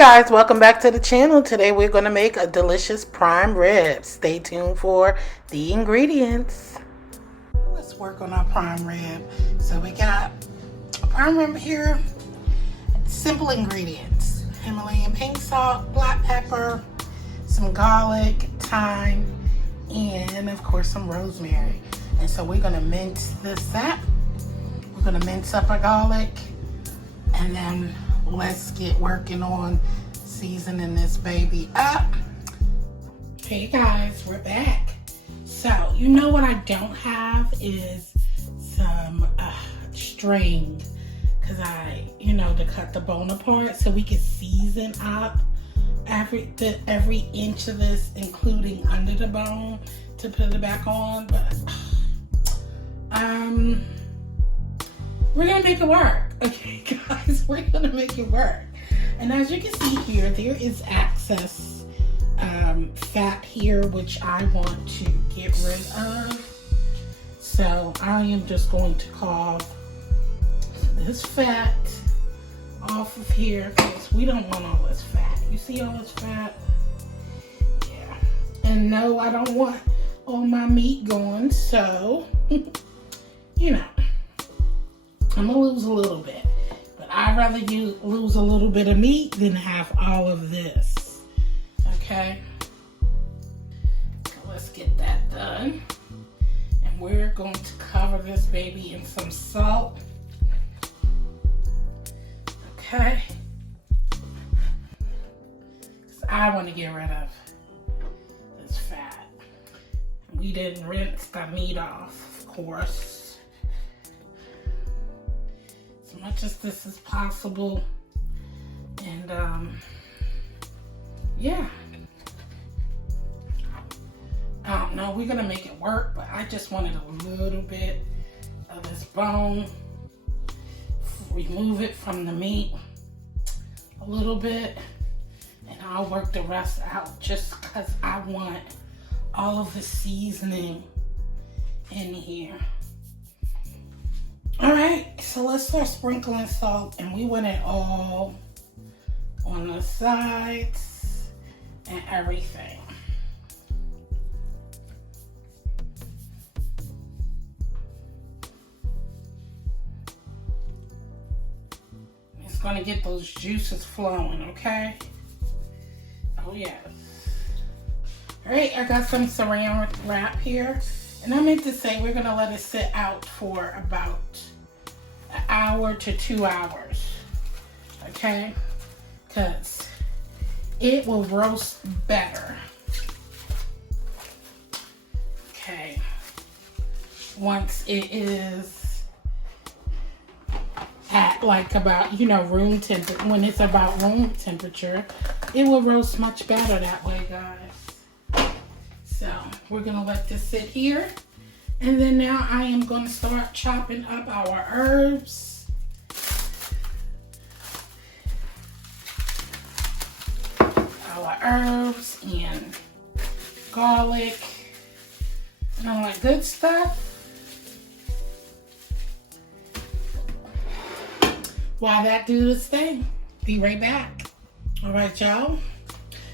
Guys, welcome back to the channel. Today we're going to make a delicious prime rib. Stay tuned for the ingredients. Let's work on our prime rib. So we got a prime rib here. Simple ingredients: Himalayan pink salt, black pepper, some garlic, thyme, and of course some rosemary. And so we're going to mince this up. We're going to mince up our garlic, and then let's get working on seasoning this baby up. Hey guys, we're back. So you know what I don't have is some string, because to cut the bone apart so we can season up every inch of this, including under the bone, to put it back on. But we're gonna make it work. Okay guys, we're gonna make it work. And as you can see here, there is excess fat here, which I want to get rid of. So I am just going to carve this fat off of here, because we don't want all this fat. You see all this fat? Yeah. And no, I don't want all my meat going, so I'm gonna lose a little bit, but I'd rather you lose a little bit of meat than have all of this. Okay, so let's get that done. And we're going to cover this baby in some salt. Okay, because I want to get rid of this fat. We didn't rinse the meat off, of course. As much as this is possible. And yeah, I don't know, we're gonna make it work, but I just wanted a little bit of this bone, remove it from the meat a little bit, and I'll work the rest out, just because I want all of the seasoning in here. All right, so let's start sprinkling salt, and we want it all on the sides and everything. It's gonna get those juices flowing, okay? Oh yes. All right, I got some saran wrap here. And I meant to say we're gonna let it sit out for about an hour to 2 hours, okay? Because it will roast better, okay? Once it is at like about, room temperature, when it's about room temperature, it will roast much better that way, guys. So we're gonna let this sit here, and then now I am going to start chopping up our herbs. Our herbs and garlic and all that good stuff. While that do this thing, be right back. All right, y'all.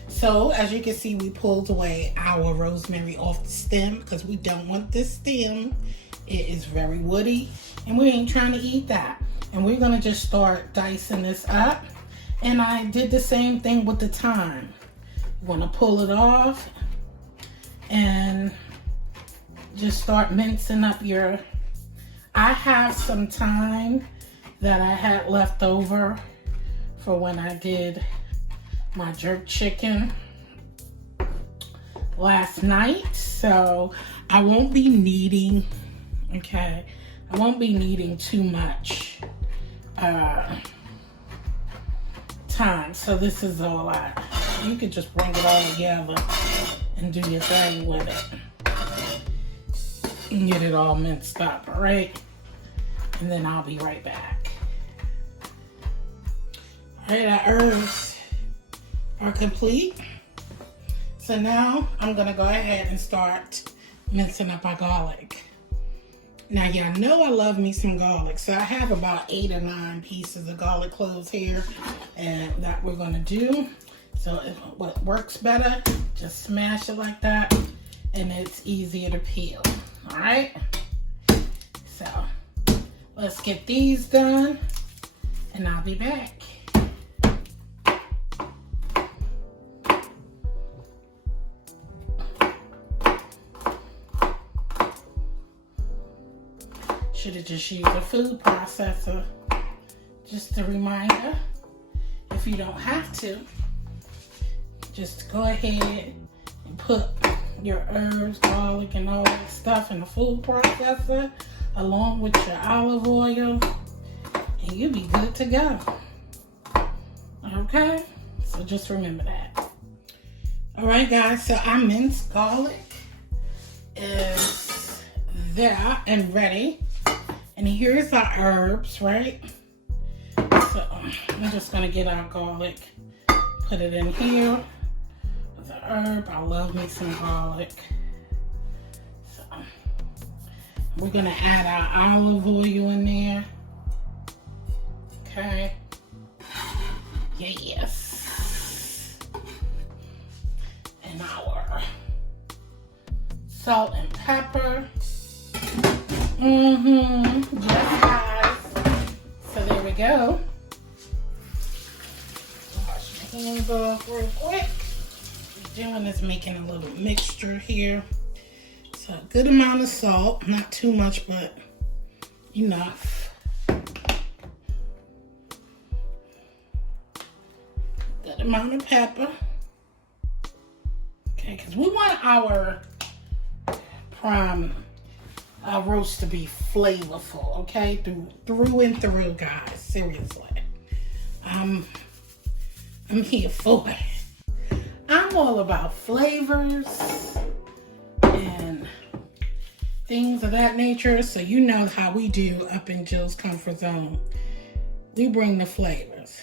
So as you can see, we pulled away our rosemary off the stem because we don't want this stem. It is very woody and we ain't trying to eat that. And we're gonna just start dicing this up. And I did the same thing with the thyme. You wanna pull it off and just start mincing up your, I have some thyme that I had left over for when I did my jerk chicken last night, so I won't be needing, okay, I won't be needing too much time. So this is all you could just bring it all together and do your thing with it and get it all minced up, all right? And then I'll be right back. All right, our herbs are complete. So now I'm gonna go ahead and start mincing up our garlic. Now, y'all know I love me some garlic, so I have about 8 or 9 pieces of garlic cloves here, and that we're gonna do. So what works better, just smash it like that, and it's easier to peel, all right? So let's get these done, and I'll be back. Should have just used a food processor. Just a reminder, if you don't have to, just go ahead and put your herbs, garlic, and all that stuff in the food processor along with your olive oil, and you'll be good to go. Okay? So just remember that. Alright guys, so our minced garlic is there and ready. And here's our herbs, right? So I'm just gonna get our garlic, put it in here. The herb, I love me some garlic. So we're gonna add our olive oil in there. Okay. Yes. And our salt and pepper. Just guys. So there we go. Wash my hands off real quick. What we're doing is making a little mixture here. So a good amount of salt, not too much, but enough. Good amount of pepper. Okay, because we want our prime roast to be flavorful, okay? Through and through, guys. Seriously. I'm here for it. I'm all about flavors and things of that nature. So you know how we do up in Jill's Comfort Zone. We bring the flavors.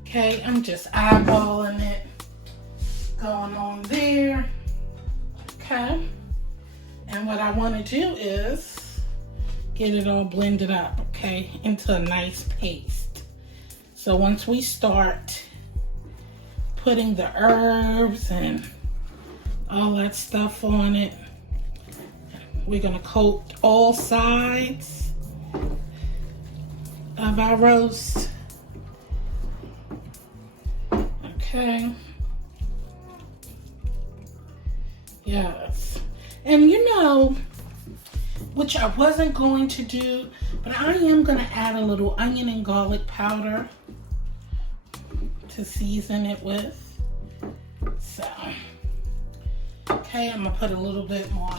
Okay, I'm just eyeballing it. Going on there. Okay. And what I want to do is get it all blended up, okay, into a nice paste. So once we start putting the herbs and all that stuff on it, we're going to coat all sides of our roast. Okay. Yes. And you know, which I wasn't going to do, but I am going to add a little onion and garlic powder to season it with. So, okay, I'm going to put a little bit more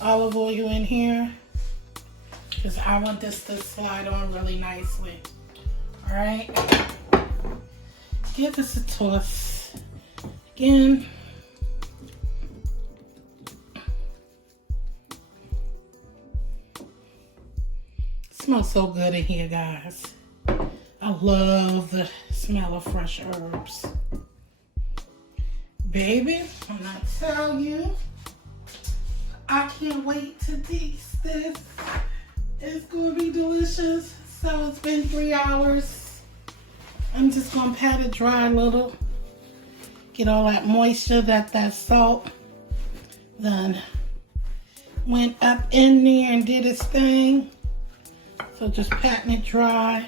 olive oil in here because I want this to slide on really nicely. All right. Give this a toss again. Smells so good in here, guys. I love the smell of fresh herbs. Baby, when I tell you, I can't wait to taste this. It's gonna be delicious. So it's been 3 hours. I'm just gonna pat it dry a little. Get all that moisture, that salt. Then went up in there and did its thing. So just patting it dry.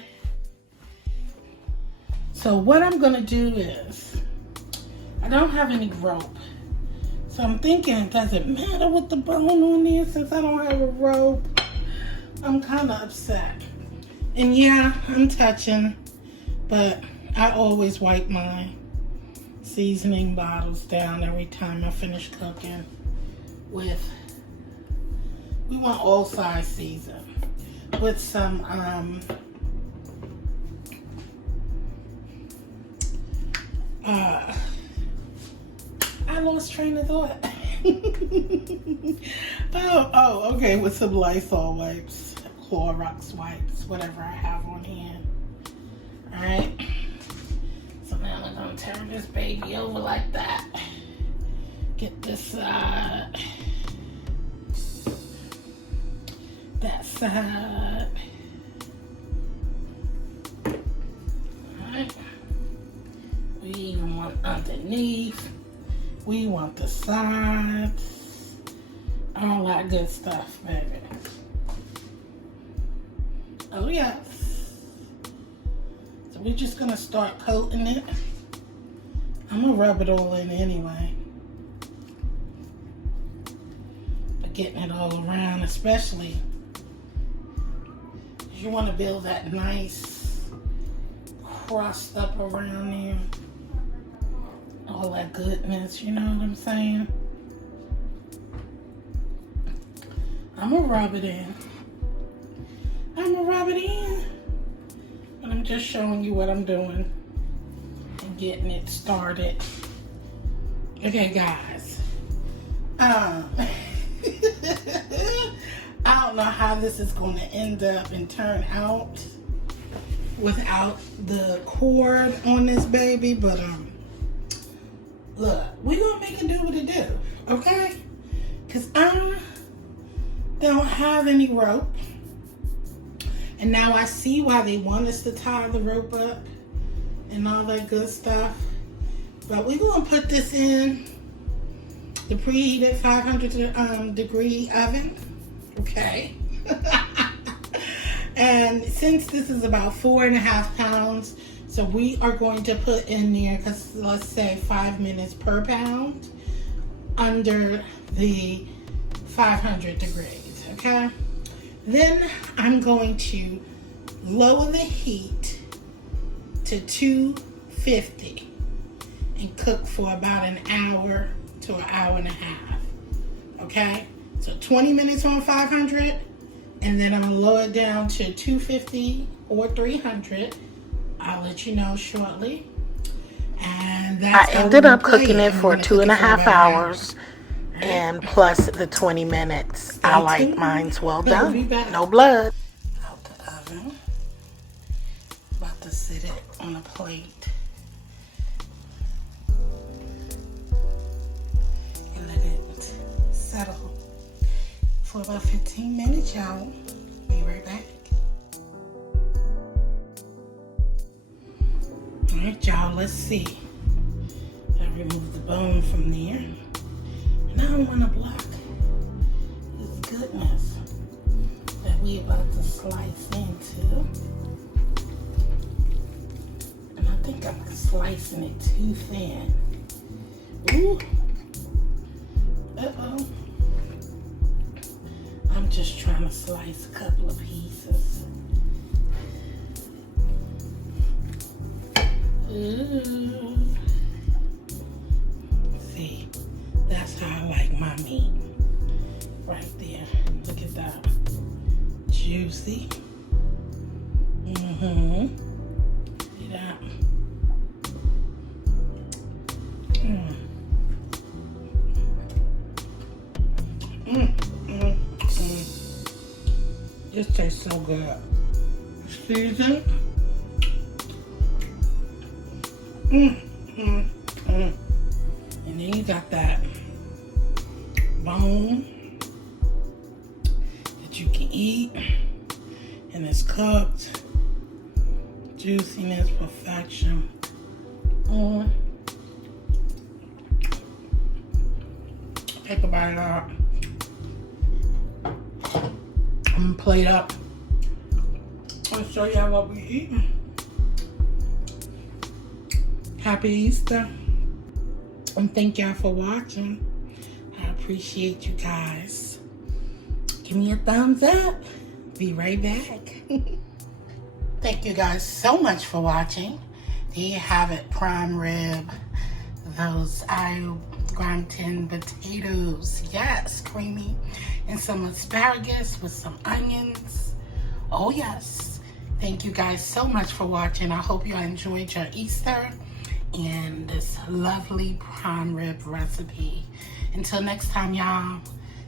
So what I'm gonna do is, I don't have any rope. So I'm thinking, does it matter with the bone on there since I don't have a rope? I'm kind of upset. And yeah, I'm touching, but I always wipe my seasoning bottles down every time I finish cooking with, we want all size season. With some I lost train of thought. Okay, with some Lysol wipes, Clorox wipes, whatever I have on hand. Alright. So now we're gonna turn this baby over like that. Get this side. side. Alright. We even want underneath. We want the sides. All that good stuff, baby. Oh yes. So we're just gonna start coating it. I'm gonna rub it all in anyway. But getting it all around, especially, you want to build that nice crust up around there. All that goodness, you know what I'm saying? I'm gonna rub it in. I'm gonna rub it in. And I'm just showing you what I'm doing and getting it started. Okay, guys. I don't know how this is going to end up and turn out without the cord on this baby, but look, we're gonna make it do what it do, okay? Because I don't have any rope, and now I see why they want us to tie the rope up and all that good stuff. But we're gonna put this in the preheated 500 degree oven, okay? And since this is about 4.5 pounds, so we are going to put in there, because let's say 5 minutes per pound under the 500 degrees, okay? Then I'm going to lower the heat to 250 and cook for about an hour to an hour and a half, okay? So 20 minutes on 500, and then I'm gonna lower it down to 250 or 300. I'll let you know shortly. And that's I ended up cooking it for 2.5 hours and plus the 20 minutes. I like mine's well done. No blood. Out the oven. About to sit it on a plate. And let it settle for about 15 minutes, y'all. Be right back. Alright, y'all, let's see. I remove the bone from there. And I don't want to block this goodness that we about to slice into. And I think I'm slicing it too thin. Ooh. Uh-oh. I'm just trying to slice a couple of pieces. Ooh. See, that's how I like my meat. Right there. Look at that. Juicy. See that? This tastes so good. Season. And then you got that bone that you can eat, and it's cooked. Juiciness, perfection. Take a bite out. I'm gonna plate up. I'll show y'all what we eating. Happy Easter, and thank y'all for watching. I appreciate you guys. Give me a thumbs up. Be right back. Thank you guys so much for watching. There you have it, prime rib. Those Gratin potatoes, yes, creamy, and some asparagus with some onions. Oh yes. Thank you guys so much for watching. I hope you enjoyed your Easter and this lovely prime rib recipe. Until next time, y'all,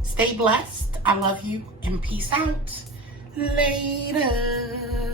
stay blessed. I love you, and peace out. Later.